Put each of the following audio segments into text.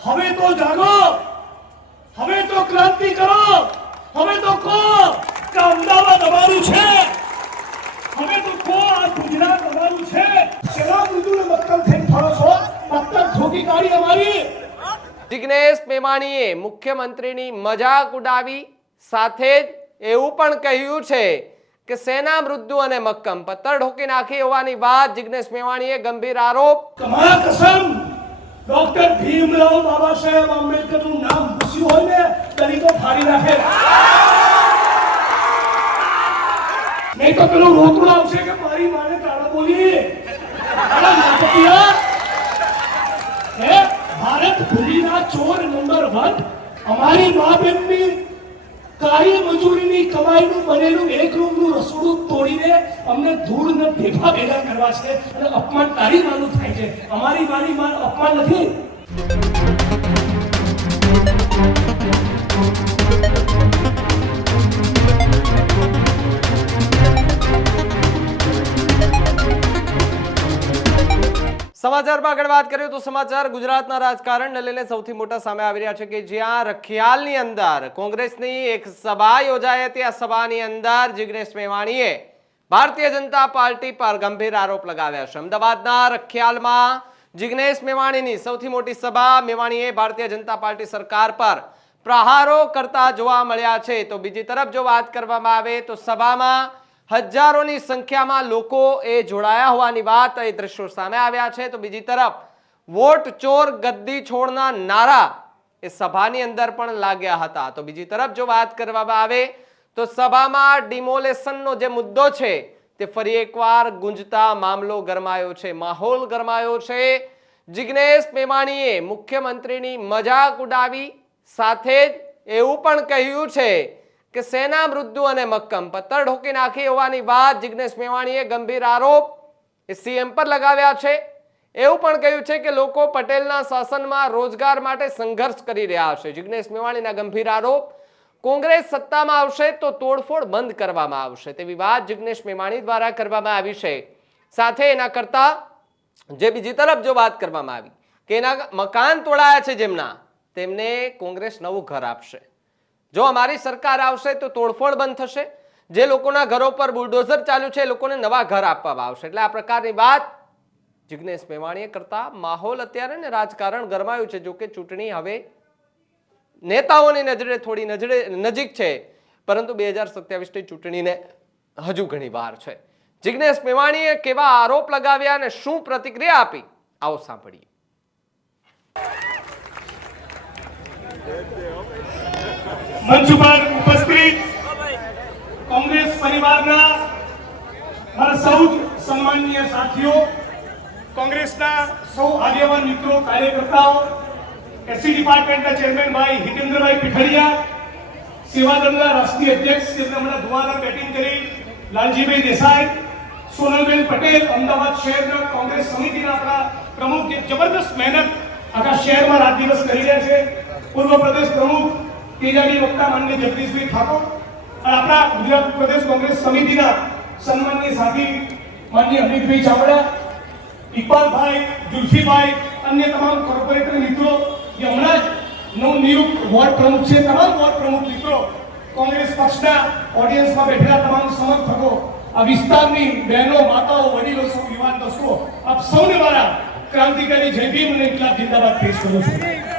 હવે તો જાગો! હવે તો ક્રાંતિ કરો! હવે તો કહો કે અમદાવાદ અમારું છે! હવે તો કહો આ ગુજરાત અમારું છે? સેવા મૃદુને મક્કમ થઈ ફરો છો મક્કમ ઠોકી કાઢી અમારી! જિગ્નેશ મેવાણીએ મુખ્યમંત્રીની મજાક ઉડાવી સાથે જ એવું પણ કહ્યું છે કે સેના મૃદુ અને મક્કમ. પત્તર ઢોકી નાખી હોવાની વાત જિગ્નેશ મેવાણીએ ગંભીર આરોપ. કમા કસમ ડોક્ટર ભીમરાવ બાબા સાહેબ આંબેડકરનું નામ પૂછ્યું હોય ને દલિતો ફાડી નાખે. નહીં તો પેલું સમાચારમાં આગળ વાત કરીએ તો સમાચાર ગુજરાતના રાજકારણને લઈને સૌથી મોટા સામે આવી રહ્યા છે કે જ્યાં રખિયાલની અંદર કોંગ્રેસની એક સભા યોજાઈ હતી. આ સભાની અંદર જિગ્નેશ મેવાણીએ ભારતીય જનતા પાર્ટી પર ગંભીર આરોપ લગાવ્યા છે. અમદાવાદના રખિયાલમાં જિગ્નેશ મેવાણીની સૌથી મોટી સભા મેવાણીએ ભારતીય જનતા પાર્ટી સરકાર પર પ્રહારો કરતા જોવા મળ્યા છે. તો બીજી તરફ જો વાત કરવામાં આવે તો સભામાં હજારોની સંખ્યામાં લોકો એ જોડાયા હોવાની વાત એ દ્રશ્યો સામે આવ્યા છે. તો બીજી તરફ, વોટ ચોર ગદ્દી છોડના નારા એ સભાની અંદર પણ લાગ્યા હતા. તો બીજી તરફ જો વાત કરવામાં આવે, તો સભામાં ડિમોલેશનનો જે મુદ્દો છે, તે ફરી એકવાર ગુંજતા મામલો ગરમાયો છે, માહોલ ગરમાયો છે. જિગ્નેશ મેવાણીએ મુખ્યમંત્રીની મજાક ઉડાવી સાથે જ એવું પણ કહ્યું છે કે સેના મૃદુ અને મક્કમ. પત્તર ઢોકી નાખી હોવાની વાત જિગ્નેશ મેવાણીએ ગંભીર આરોપ એ સીએમ પર લગાવ્યા છે. એવું પણ કહ્યું છે કે લોકો પટેલના શાસનમાં રોજગાર માટે સંઘર્ષ કરી રહ્યા છે. જિગ્નેશ મેવાણીના ગંભીર આરોપ, કોંગ્રેસ સત્તામાં આવશે તો તોડફોડ બંધ કરવામાં આવશે. તેવી વાત જિગ્નેશ મેવાણી દ્વારા કરવામાં આવી છે. સાથે એના કરતા જે બીજી તરફ જો વાત કરવામાં આવી, કે એના મકાન તોડાયા છે જેમના, તેમને કોંગ્રેસ નવું ઘર આપશે. જો અમારી સરકાર આવશે તો તોડફોડ બંધ થશે. જે લોકોના ઘરો પર બુલડોઝર ચાલ્યું છે, એ લોકોને નવા ઘર આપવામાં આવશે. એટલે આ પ્રકારની વાત જિગ્નેશ મેવાણીએ કરતા. માહોલ અત્યારે ને રાજકારણ ગરમાયું છે. જોકે ચૂંટણી હવે નેતાઓની નજરે થોડી નજરે નજીક છે. પરંતુ બે હજાર સત્યાવીસની ચૂંટણીને હજુ ઘણી વાર છે. જિગ્નેશ મેવાણીએ કેવા આરોપ લગાવ્યા અને શું પ્રતિક્રિયા આપી? આવો સાંભળીએ. મંચ ઉપર ઉપસ્થિત કોંગ્રેસ પરિવારના મારા સૌ સન્માનનીય સાથીઓ, કોંગ્રેસના સૌ આગેવાન મિત્રો, કાર્યકર્તાઓ એસસી ડિપાર્ટમેન્ટના ચેરમેન ભાઈ હિતેન્દ્રભાઈ પીઠડિયા, સેવાદળના રાષ્ટ્રીય અધ્યક્ષ, જેમને હમણાં ધુવાના બેટિંગ કરી, લાલજીભાઈ દેસાઈ, સોનલબેન પટેલ, અમદાવાદ શહેરના કોંગ્રેસ સમિતિના આપણા પ્રમુખ જે જબરદસ્ત મહેનત આખા શહેરમાં રાત દિવસ કરી રહ્યા છે. પૂર્વ પ્રદેશ પ્રમુખ તેજાની વક્તા માન્ય જગદીશભાઈ ઠાકોર આપણા ગુજરાત પ્રદેશ કોંગ્રેસ સમિતિના સન્માનની સાથી માન્ય અમિતભાઈ ચાવડા, ઇકબાલભાઈ, જુલ્ફીભાઈ, અન્ય તમામ કોર્પોરેટર મિત્રો, જે હમણાં જ નવનિયુક્ત વોર્ડ પ્રમુખ છે, તમામ વોર્ડ પ્રમુખ મિત્રો, કોંગ્રેસ પક્ષના ઓડિયન્સમાં બેઠેલા તમામ સમર્થકો, આ વિસ્તારની બહેનો, માતાઓ, વડીલો, સૌ યુવાન દોસ્તો, આપ સૌને મારા ક્રાંતિકારી જય ભીમ અને ઇન્કલાબ જિંદાબાદ પેશ કરું છું.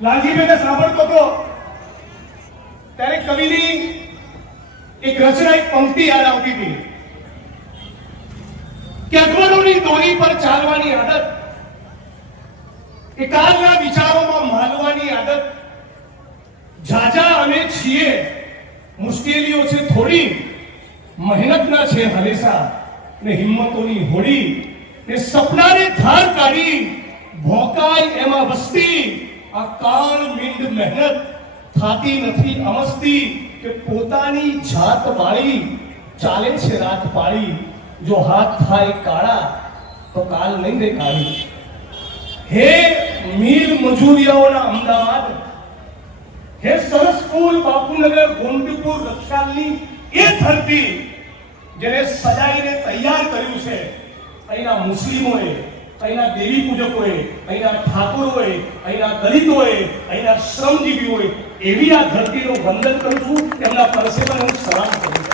લાલજીભાઈને સાંભળતો હતો. ત્યારે કવિની એક રચના, એક પંક્તિ યાદ આવતી હતી. કે અકબરોની દોરી પર ચાલવાની આદત એકાદના વિચારોમાં માલવાની આદત. જાજા અમે છીએ મુશ્કેલીઓ છે થોડી, મહેનતના છે હલેસા, ને હિંમતોની હોડી, ને સપનાને ધાર કાઢી ભોકાય એમાં વસ્તી. આ કાળ મીંડ મહેનત થાતી નથી, અમસ્તી કે પોતાની જાત વાળી ચાલે છે રાત પાળી. જો હાથ થાય કાળા, તો કાલ નહીં કાળી. હે મીલ મજૂરિયાઓના અમદાવાદ, હે સરસપુર બાપુનગર ગોંડપુર રક્ષાલની એ ધરતી જેને સજાઈને તૈયાર કર્યું છે અહીંના મુસ્લિમોએ. અહીંના દેવી પૂજકોએ અહીંના ઠાકોરોએ અહીંના દલિતોએ અહીંના શ્રમજીવીઓએ એવી આ ધરતીનું વંદન કરું છું એમના પરસેવાને હું સલામ કરું છું.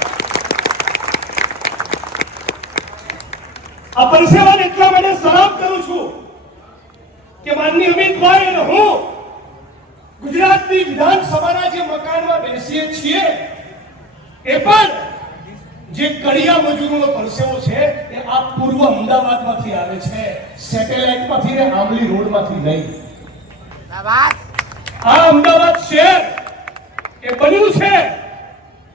આ પરસેવાને એટલા માટે સલામ કરું છું કે માનની અમિતભાઈ અને હું ગુજરાતની વિધાનસભાના જે મકાનમાં બેસીએ છીએ, એ પણ જે કડિયા મજૂરોનો પરસેવો છે એ આ પૂર્વ અમદાવાદમાંથી આવે છે. સેટેલાઇટમાંથી ને આંબલી રોડમાંથી નહીં આ અમદાવાદ શહેર એ બન્યું છે.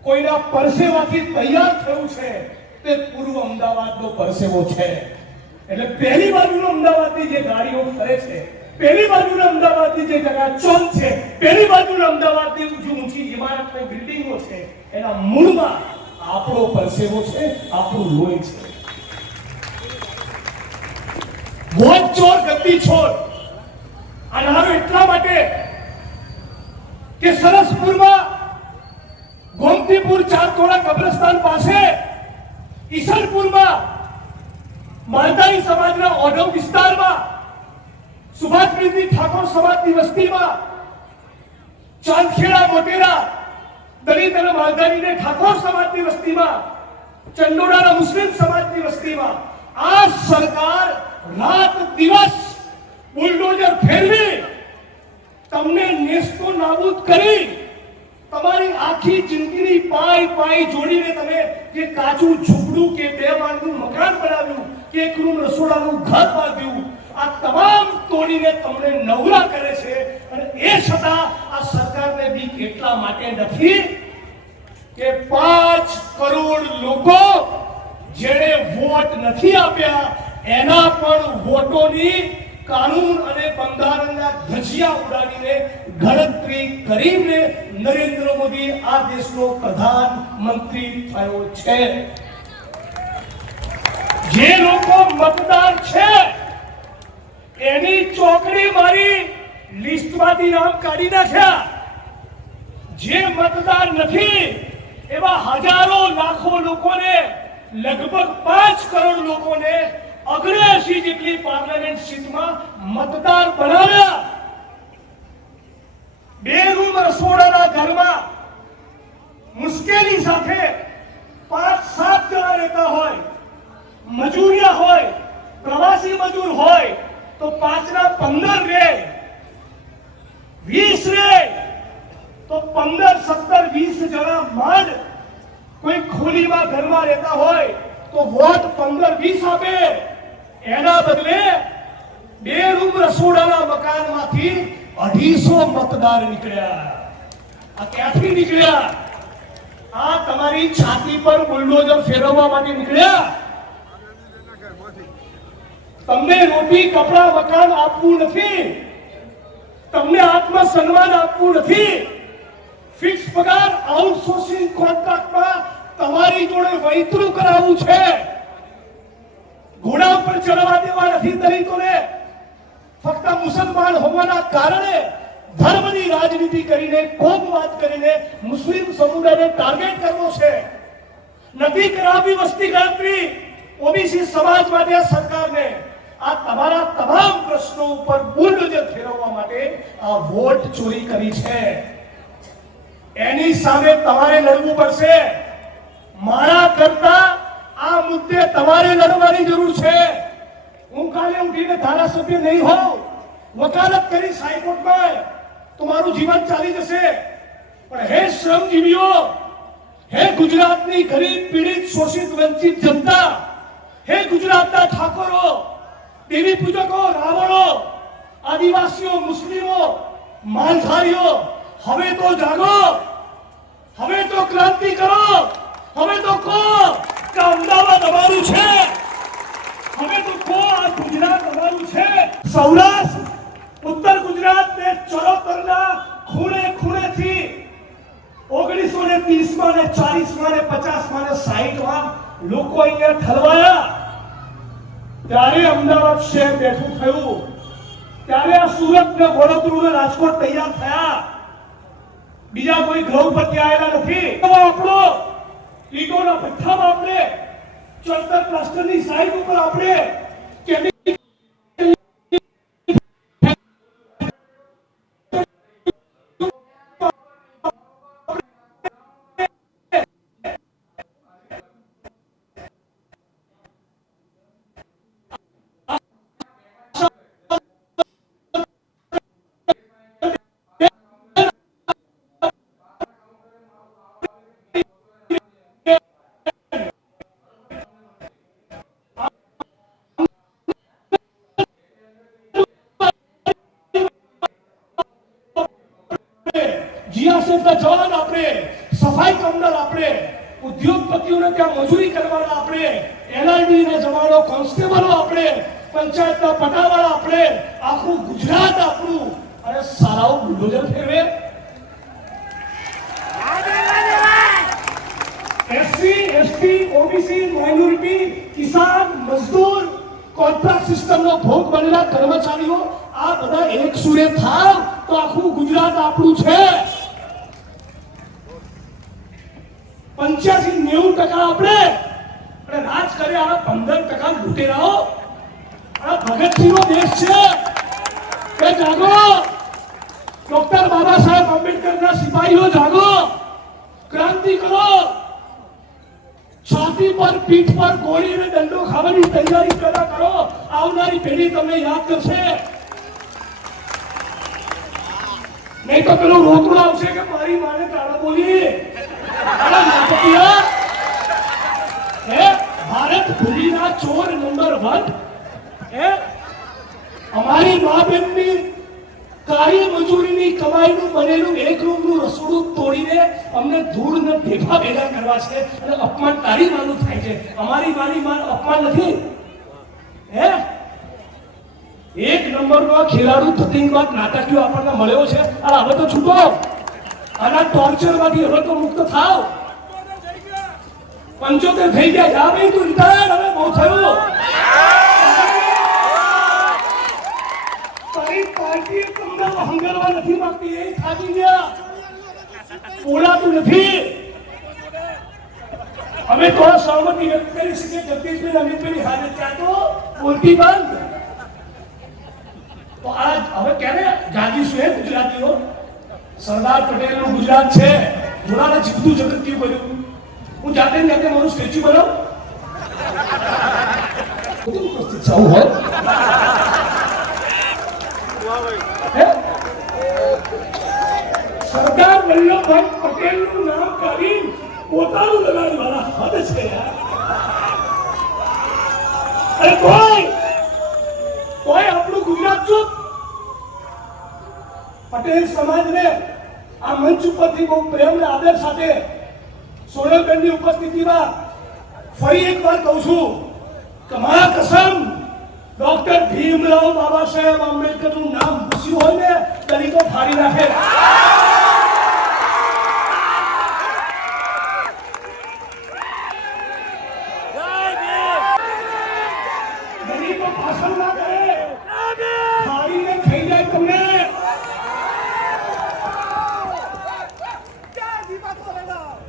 કોઈના પરસેવાથી તૈયાર થયું છે તે પૂર્વ અમદાવાદનો પરસેવો છે. એટલે પહેલી બાજુનો અમદાવાદની જે ગાડીઓ ફરે છે પહેલી બાજુના અમદાવાદની જે જગા ચોલ છે પહેલી બાજુના અમદાવાદની ઊંચી ઊંચી ઇમારતની બિલ્ડિંગો છે એના મૂળમાં આપણો પરસેવો છે, આપણું લોહી છે. વોટ ચોર ગતિ છોડ. આ એટલા માટે કે સરસપુરમાં ગોમતીપુર ચારકોણા કબ્રસ્તાન પાસે ઈશનપુરમાં માલધારી સમાજના ઓઢવ વિસ્તારમાં સુભાષબેનજી ઠાકોર સમાજની વસ્તીમાં ચાંદખેડા મોટેરા દલિત અને માલધારીને ઠાકોર સમાજની વસ્તીમાં, ચંડોળાના મુસ્લિમ સમાજની વસ્તીમાં આ સરકાર રાત દિવસ બુલડોઝર ફેરવી તમને નેસ્તો નાબૂદ કરી તમારી આખી જિંદગીની પાય પાય જોડીને તમે જે કાચું ઝૂંપડું કે બે માળનું મકાન બનાવ્યું, કે એક રૂમ રસોડાનું ઘર બાંધ્યું આ તમામ તોડીને તમને નવરા કરે છે અને એ છતાં આ સરકારને બી એટલા માટે નથી કે પાંચ કરોડ લોકો જેણે વોટ નથી આપ્યા, એના પણ વોટોની કાનૂન અને બંધારણના ધજિયા ઉડાડીને ગણતરી કરીને નરેન્દ્ર મોદી આ દેશનો પ્રધાનમંત્રી થયો છે. જે લોકો મતદાર છે એની ચોકડી મારી લિસ્ટમાંથી નામ કાઢી નાખ્યા. જે મતદાર નથી, એવા હજારો લાખો લોકોને, લગભગ પાંચ કરોડ લોકોને અગ્રેસી જેટલી પાર્લામેન્ટ સીટમાં મતદાર બનાવ્યા. બે રૂમ રસોડાના ઘરમાં મુશ્કેલી સાથે પાંચ, સાત જણા રહેતા હોય, મજૂરિયા હોય, પ્રવાસી મજૂર હોય તો પાંચના પંદર રે. વીસ રે. તો પંદર, સત્તર, વીસ જણા માંડ કોઈ ખોલીમાં ઘરમાં રહેતા હોય તો વોટ પંદર, વીસ આપે. એના બદલે બે રૂમ રસોડાના મકાનમાંથી અઢીસો મતદાર નીકળ્યા. આ ક્યાંથી નીકળ્યા? આ તમારી છાતી પર બુલડોઝર ફેરવવા માટે નીકળ્યા? તમને રોટી, કપડા, મકાન આપવું નથી. તમને આત્મ સન્માન આપવું નથી. ફિક્સ પગાર આઉટસોર્સિંગ કોન્ટ્રાક્ટમાં તમારી જોડે વૈતરું કરાવવું છે. ઘોડા પર ચડવા દેવા નથી દલિતોને. ફક્ત મુસલમાન હોવાના કારણે ધર્મની રાજનીતિ કરીને કોમવાદ કરીને મુસ્લિમ સમુદાયને ટાર્ગેટ કરવો છે. નથી કરાવી વસ્તી ગણતરી ઓબીસી સમાજ માટે સરકારને. આ તમારા તમામ પ્રશ્નો ઉપર બુલડોઝર ફેરવવા માટે આ વોટ ચોરી કરી છે. એની સામે તમારે લડવું પડશે. મારા કરતા આ મુદ્દે તમારે લડવાની જરૂર છે. હું કાલે ઉઠીને ધારાસભ્ય નહીં હોઉં. વકાલત કરી હાઈકોર્ટમાં. તો મારું જીવન ચાલી જશે. પણ હે શ્રમજીવીઓ, હે ગુજરાતની ગરીબ પીડિત, શોષિત, વંચિત જનતા, હે ગુજરાતના ઠાકોરો દેવી પૂજકો, રાવણો, આદિવાસીઓ, મુસ્લિમો, માલધારીઓ, હવે તો જાગો, હવે તો ક્રાંતિ કરો, હવે તો કહો કે અમદાવાદ અમારું છે, હવે તો કહો આ ગુજરાત અમારું છે. સૌરાષ્ટ્ર, ઉત્તર ગુજરાત ને ચરોતરના ખૂણે ખૂણે થી ઓગણીસો ને ત્રીસમાં ને ચાલીસમાં ને પચાસમાં ને સાહીઠમાં લોકો અહીંયા ઠલવાયા. ત્યારે અમદાવાદ શહેર બેઠું થયું. ત્યારે આ સુરત ને વડોદરું ને રાજકોટ તૈયાર થયા. બીજા કોઈ ગ્રહ પર આવેલા નથી. આપણો ઈટોના ભઠ્ઠામાં આપણે ચલતર પ્લાસ્ટરની સાઈડ ઉપર આપણે જીઆરસીએફના જવાન આપણે, સફાઈ કામદાર આપણે, ઉદ્યોગપતિઓને ત્યાં મજૂરી કરવાના આપણે એલઆરડી ના જવાનો કોન્સ્ટેબલો આપણે, પંચાયતના પટાવાળા આપણે આખું ગુજરાત આપણું. અને સારાઓ બુલડોઝર ફેરવે. એસસી એસટી ઓબીસી માઇનોરિટી કિસાન, મજદૂર કોન્ટ્રાક્ટ સિસ્ટમનો ભોગ બનેલા કર્મચારીઓ, આ બધા એક સુરે થાવ તો આખું ગુજરાત આપણું છે. પંચ્યાસી નેવું ટકા આપણે. અને રાજ કરે આના પંદર ટકા લૂંટેરાઓ આ ભગતસિંહનો દેશ છે. કે જાગો. ડોક્ટર બાબા સાહેબ આંબેડકરના સિપાહીઓ જાગો. ક્રાંતિ કરો. છાતી પર, પીઠ પર ગોળી અને દંડો ખાવાની તૈયારી પેદા કરો. આવનારી પેઢી તમને યાદ કરશે. નહીં તો પેલું રોકડું આવશે કે મારી માને તાળા બોલી. ભારત ભૂમિના ચોર નંબર વન. હે, અમારી મા બહેનની કાળી મજૂરીની કમાઈનું બનેલું એક રૂમનું રસોડું તોડીને અમને ધૂળ ને ભેગા ભેગા કરવા છે અને અપમાન તારી માનું થાય છે. અમારી માની માન અપમાન નથી. હે, એક નંબરનો આ ખેલાડુ ધતિંગબાદ નાટકીયો આપણને મળ્યો છે. અને હવે તો છૂટો. આના ટોર્ચરમાંથી હવે તો મુક્ત થાવ. પંચોતેર થઈ ગયા. જા ભાઈ તું રિટાયર હવે બહુ થયું. તારી પાર્ટીએ તમને હંગરવા નથી માંગતી. એ ખાધી ગયા. બોલાતું નથી. અમે તો સહમતિ વ્યક્ત કરી શકીએ જગદીશભાઈ અમિતભાઈ હાજર ત્યાં તો બોલતી બંધ. તો આ હવે ક્યારે જાગીશું એ ગુજરાતીઓ? સરદાર પટેલનું ગુજરાત છે. જોડાને જીવતું જગત કેવું બન્યું? હું જાતે ને જાતે મારું સ્ટેચ્યુ બનાવું? ઉપસ્થિત છે હોય. પટેલનું નામ કાઢી પોતાનું અરે કોઈ! કોઈ આપણું ગુજરાત ચૂપ? પટેલ સમાજને આ મંચ ઉપરથી બહુ પ્રેમ અને આદર સાથે સોનલબેનની ઉપસ્થિતિમાં ફરી એકવાર કહું છું કે મારા કસમ ડોક્ટર ભીમરાવ બાબા સાહેબ આંબેડકરનું નામ પૂછ્યું હોય ને, દલિતો ફાડી નાખે દલિતો પાછળ ના કરે ફાડીને ખાઈ જાય તમને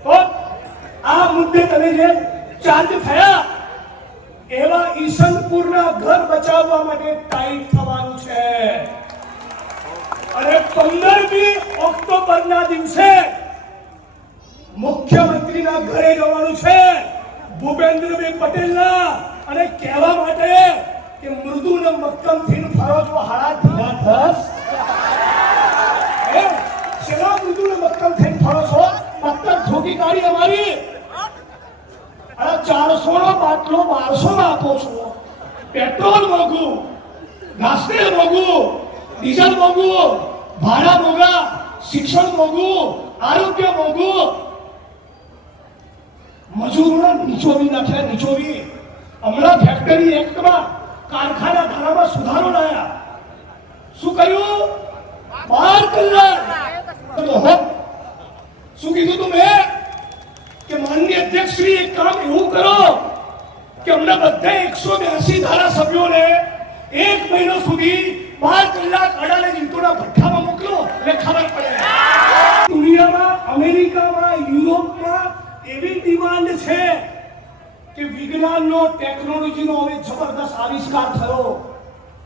તો આ મુદ્દે તમે જે ચાંદ થયા, એવા ઈશનપુરના ઘર બચાવવા માટે ટાઈટ થવાનું છે. અને પંદરમી ઓક્ટોબરના દિવસે મુખ્યમંત્રીના ઘરે જવાનું છે ભૂપેન્દ્રભાઈ પટેલના. અને કહેવા માટે કે મૃદુ ને મક્કમથી ફરો તો હાડા ઢીલા થસ શેના મૃદુ ને મક્કમથી ફરો છો પત્તર ઠોકી કાઢી અમારી. અરે ચારસો નો બાટલો બારસો માં આપો છો. પેટ્રોલ મોંઘું ઘાસતેલ મોંઘું, ડીઝલ મોંઘું, ભાડા મોંઘા, શિક્ષણ મોંઘું, આરોગ્ય મોંઘું. મજૂરોને નીચોવી નાખ્યા, નીચોવી. હમણાં ફેક્ટરી એક્ટમાં કારખાના ધારામાં સુધારો લાયા. શું કર્યું બાર કલાક. શું કીધું તું મેં? કે માનનીય અધ્યક્ષ શ્રી એક કામ એવું કરો કે અમને બધા એકસો બ્યાસી ધારાસભ્યોને એક મહિનો સુધી બાર કલાક અડાલે ઇંટોના ભઠ્ઠામાં મોકલો એટલે ખબર પડે. દુનિયામાં, અમેરિકામાં, યુરોપમાં એવી ડિમાન્ડ છે કે વિજ્ઞાનનો, ટેકનોલોજીનો હવે જબરદસ્ત આવિષ્કાર થયો.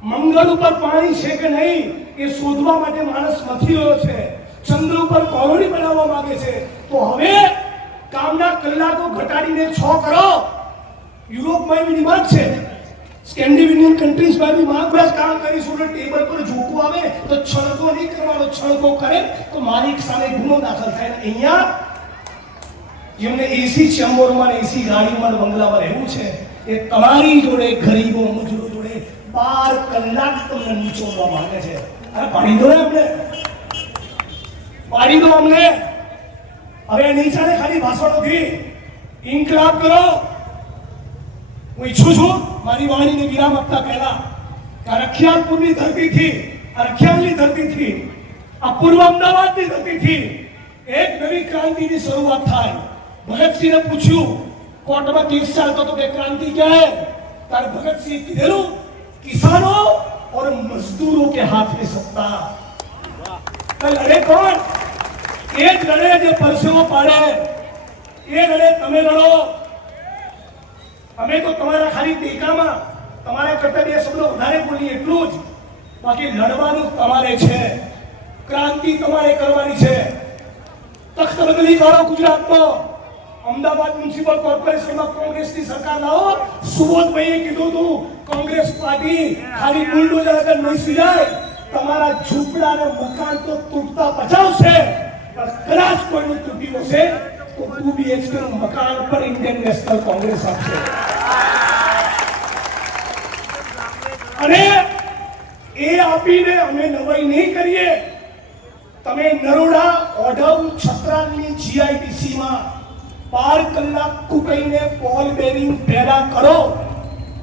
મંગળ ઉપર પાણી છે કે નહીં એ શોધવા માટે માણસ મથી રહ્યો છે. ચંદ્ર ઉપર કોલોની બનાવવા માંગે છે. તો હવે કામના કલાકો ઘટાડીને છ કરો. યુરોપમાં એવી ડિમાન્ડ છે. સ્કેન્ડિનેવિયન કન્ટ્રીઝમાં બી માત્ર કામ કરીશું ટેબલ પર ઝૂકવું આવે તો છણકો નહીં કરવાનો, છણકો કરે તો માલિક સામે ગુનો દાખલ થાય. અને અહીંયા જેમને એસી ચેમ્બરમાં એસી ગાડીમાં બંગલામાં રહેવું છે. એ તમારી જોડે, ગરીબો, મજૂરો જોડે બાર કલાક તમને નીચોડવા માંગે છે. અરે પાડી દો આપણે. પાડી દો અમને. હવે નહીં ચાલે ખાલી ભાષણોથી ઇન્કલાબ કરો હું ઈચ્છું છું મારી વાણીને વિરામ આપતા પહેલા કે આ રખિયાલપુરની ધરતીથી આ રખિયાલની ધરતીથી આ પૂર્વ અમદાવાદની ધરતીથી એક નવી ક્રાંતિની શરૂઆત થાય ભગતસિંહને પૂછ્યું કોર્ટમાં કેસ ચાલતો તો કે ક્રાંતિ ક્યાં હે તારે ભગતસિંહે કીધેલું કિસાનો और मजदूरों के हाथ में सत्ता તો લડે કોણ એ લડે જે પરસેવો પાડે. એ લડે તમે લડો. અમે તો તમારા ખાલી ટેકામાં, તમારા કરતા બે શબ્દો વધારે બોલીએ, એટલું જ. બાકી લડવાનું તમારે છે. ક્રાંતિ તમારે કરવાની છે. તખ્ત બદલી કરો ગુજરાતમાં અમદાવાદ મ્યુનિસિપલ કોર્પોરેશનમાં કોંગ્રેસની સરકાર લાવો. સુબોધભાઈએ કીધું હતું, કોંગ્રેસ પાર્ટી ખાલી બુલડોઝર આગળ નહીં સુજાય. તમારા ઝૂંપડા અને મકાન તો તૂટતા બચાવશે. કદાચ કોઈનું તૂટ્યું હશે તો ટુ બીએચકે મકાન પર ઇન્ડિયન નેશનલ કોંગ્રેસ આપશે અને એ આપીને અમે નવાઈ નહીં કરીએ તમે નરોડા ઓઢવ છત્રાલની જીઆઈટીસીમાં બાર કલાક કૂટાઈને પોલ બેરિંગ પેદા કરો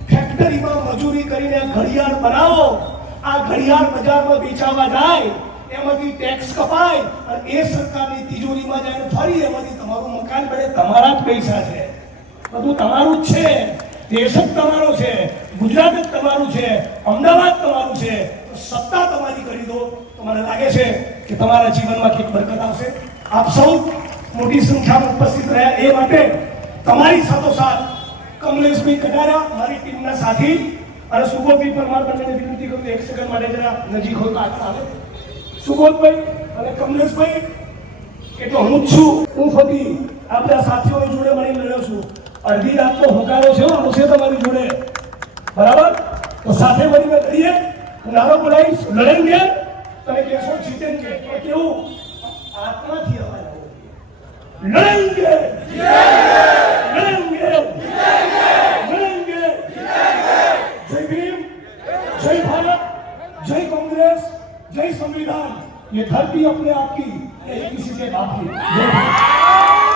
ફેક્ટરીમાં મજૂરી કરીને ઘડિયાળ બનાવો આ ઘડિયાળ બજારમાં વેચાવા જાય એમાંથી ટેક્સ કપાય અને એ સરકારની તિજોરીમાં જાય ફરી એમાંથી તમારું મકાન બને, તમારા જ પૈસા છે. બધું તમારું જ છે. દેશ જ તમારો છે. ગુજરાત જ તમારું છે. અમદાવાદ તમારું છે. તો સત્તા તમારી કરી દો. તો લાગે છે કે તમારા જીવનમાં કંઈક બરકત આવશે? આપ સૌ મોટી સંખ્યામાં ઉપસ્થિત રહ્યા. એ માટે તમારી સાથોસાથ કમલેશભાઈ કટારા મારી ટીમના સાથી અને સુબોધભાઈ પરમાર બંનેને વિનંતી કરું એક સેકન્ડ માટે જરા નજીક હોય તો આવે. સુબોધભાઈ અને કમલેશભાઈ એટલે હું છું. હું ફકી આપણા સાથીઓની જોડે મળીને લડ્યો છું. અડધી રાત તો હોકારો છે આવશે તમારી જોડે. બરાબર? તો સાથે મળીને લડીએ નારો બોલાવીશ. લડેંગે તમે કહેશો જીતેંગે પણ કેવું? આત્માથી અમારે લડેંગે લડેંગે यही संविधान ये धरती अपने आप की किसी के बाप की